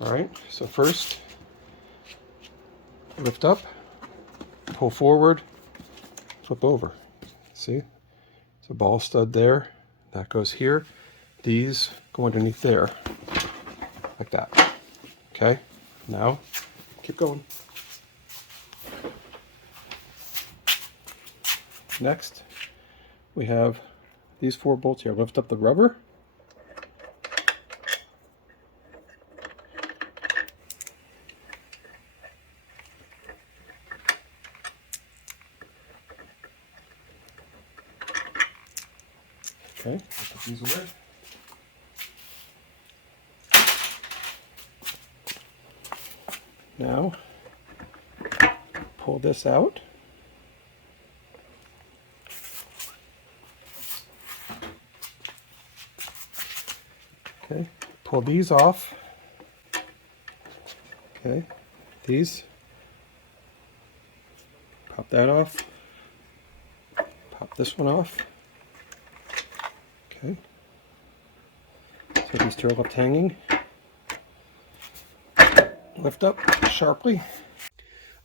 All right, so first, lift up, pull forward, flip over. See, it's a ball stud there. That goes here. These go underneath there, like that. Okay, now keep going. Next, we have these 4 bolts here. Lift up the rubber. Okay, put these away. Now, pull this out. Okay, pull these off. Okay, these. Pop that off. Pop this one off. Okay. So these 2 are left hanging. Lift up sharply.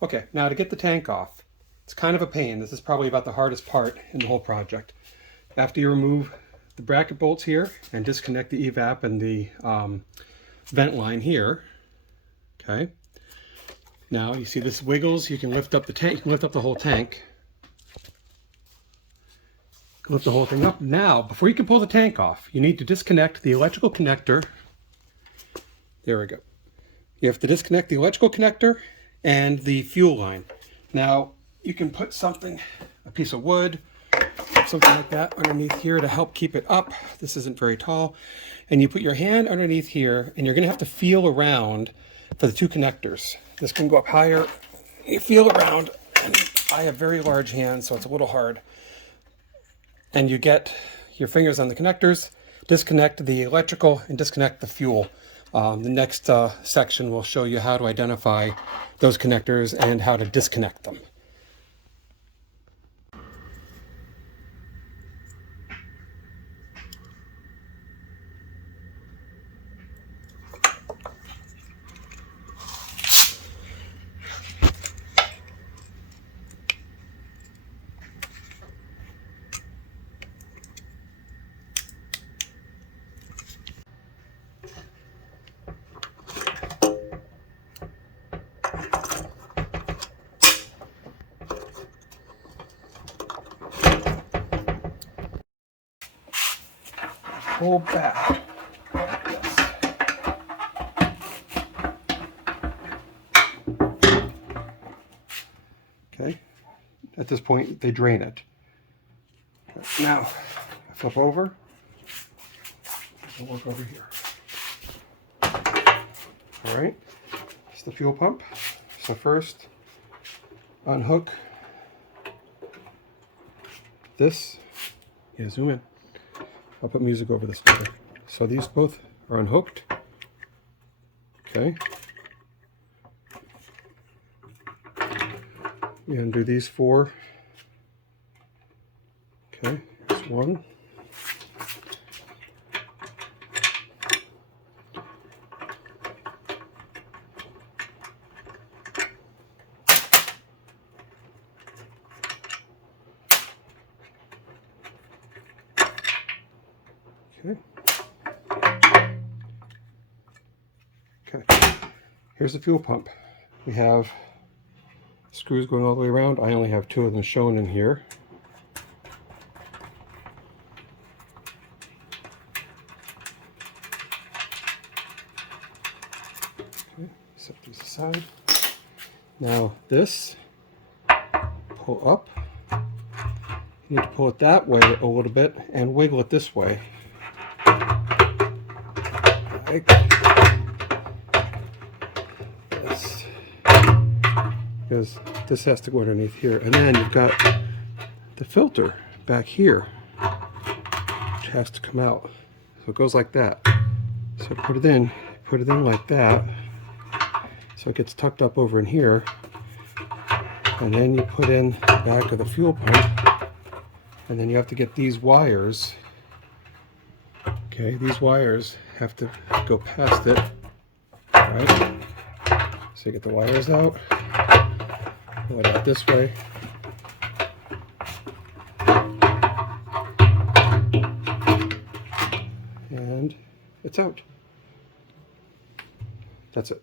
Okay, now to get the tank off. It's kind of a pain. This is probably about the hardest part in the whole project. After you remove the bracket bolts here and disconnect the evap and the vent line here, okay. Now you see this wiggles. You can lift up the tank. You can lift up the whole tank. Lift the whole thing up. Now, before you can pull the tank off, you need to disconnect the electrical connector. There we go. You have to disconnect the electrical connector and the fuel line. Now, you can put something, a piece of wood, something like that underneath here to help keep it up. This isn't very tall. And you put your hand underneath here, and you're going to have to feel around for the 2 connectors. This can go up higher. You feel around, and I have very large hands, so it's a little hard. And you get your fingers on the connectors, disconnect the electrical, and disconnect the fuel. The next section will show you how to identify those connectors and how to disconnect them. Pull back like this. Okay, at this point they drain it. Okay. Now I flip over and work over here. All right, it's the fuel pump. So first unhook this. Yeah, zoom in. I'll put music over this later. So these both are unhooked. Okay. We undo these 4. Okay, here's 1. Okay. Okay. Here's the fuel pump. We have screws going all the way around. I only have 2 of them shown in here. Okay, set these aside. Now this, pull up. You need to pull it that way a little bit and wiggle it this way. Like this. Because this has to go underneath here. And then you've got the filter back here, which has to come out. So it goes like that. So put it in like that. So it gets tucked up over in here. And then you put in the back of the fuel pump. And then you have to get these wires. Okay, these wires have to go past it. Right? So you get the wires out, pull it out this way. And it's out. That's it.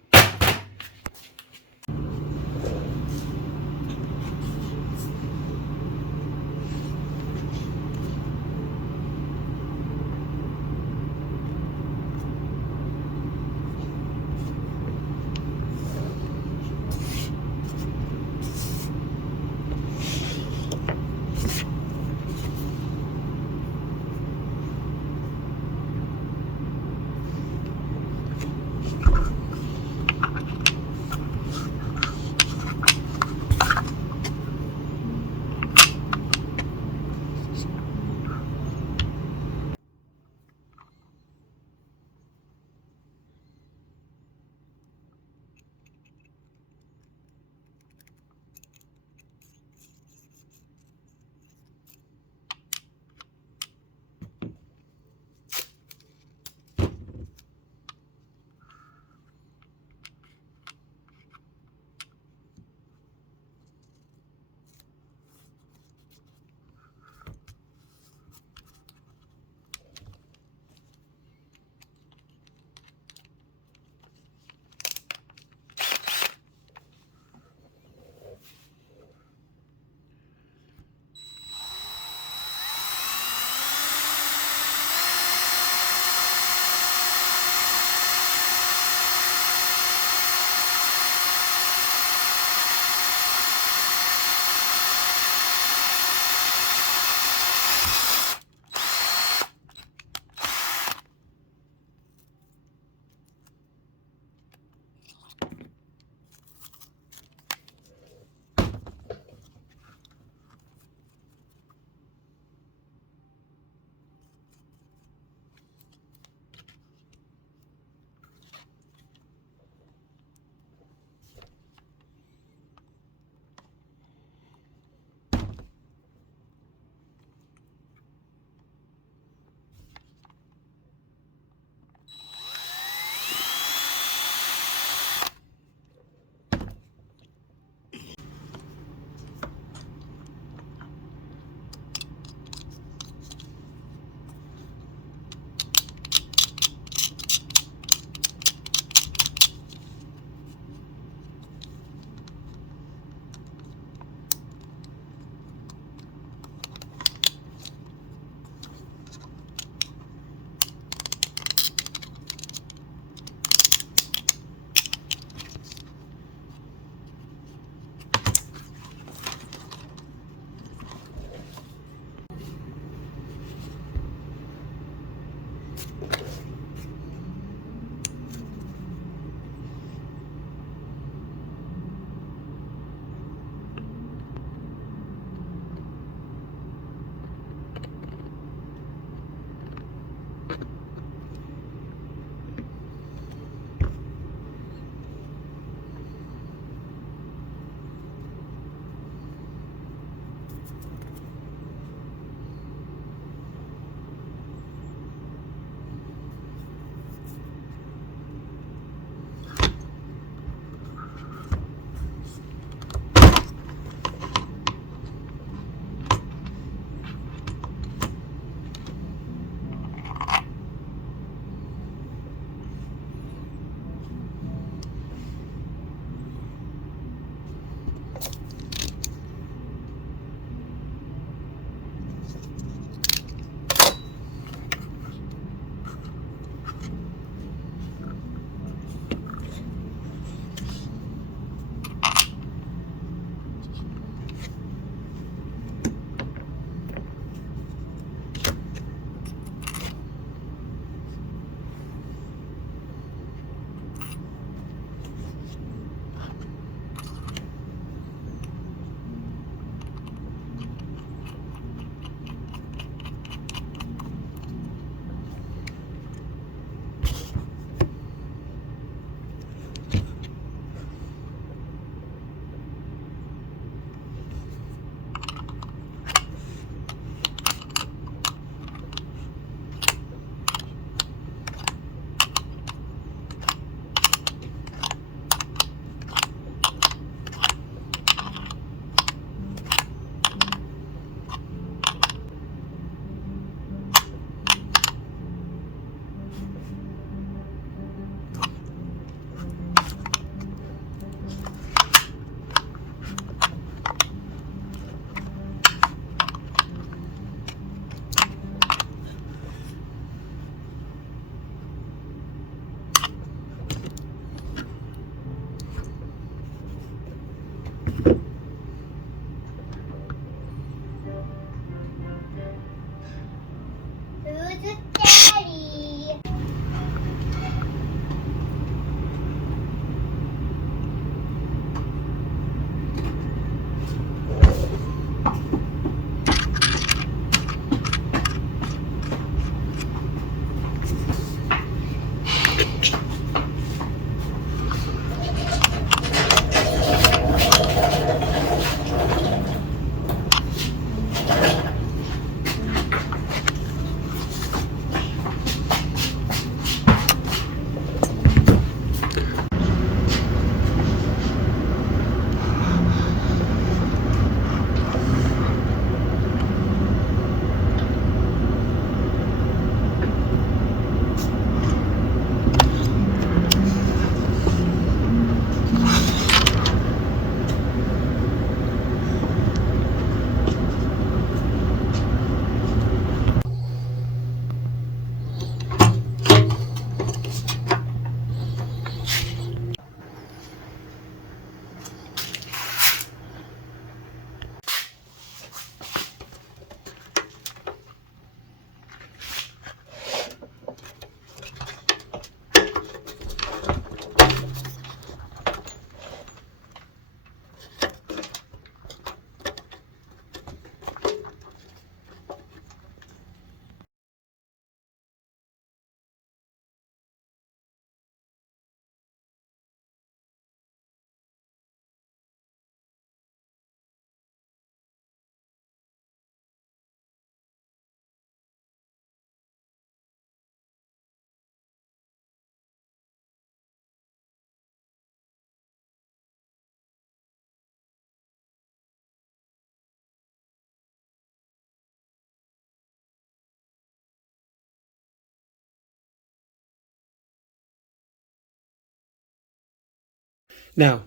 Now,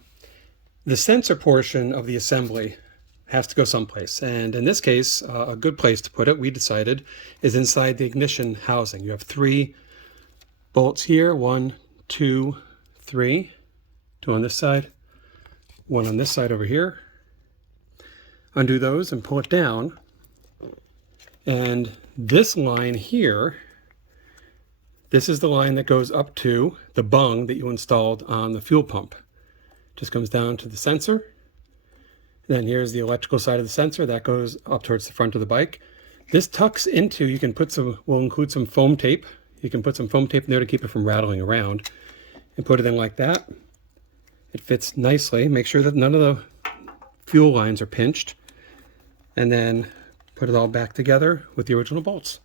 the sensor portion of the assembly has to go someplace. And in this case, a good place to put it, we decided, is inside the ignition housing. You have 3 bolts here, 1, 2, 3. 2 on this side, 1 on this side over here. Undo those and pull it down. And this line here, this is the line that goes up to the bung that you installed on the fuel pump. Just comes down to the sensor. Then here's the electrical side of the sensor that goes up towards the front of the bike. This tucks into, you can put some, we'll include some foam tape. You can put some foam tape in there to keep it from rattling around and put it in like that. It fits nicely. Make sure that none of the fuel lines are pinched, and then put it all back together with the original bolts.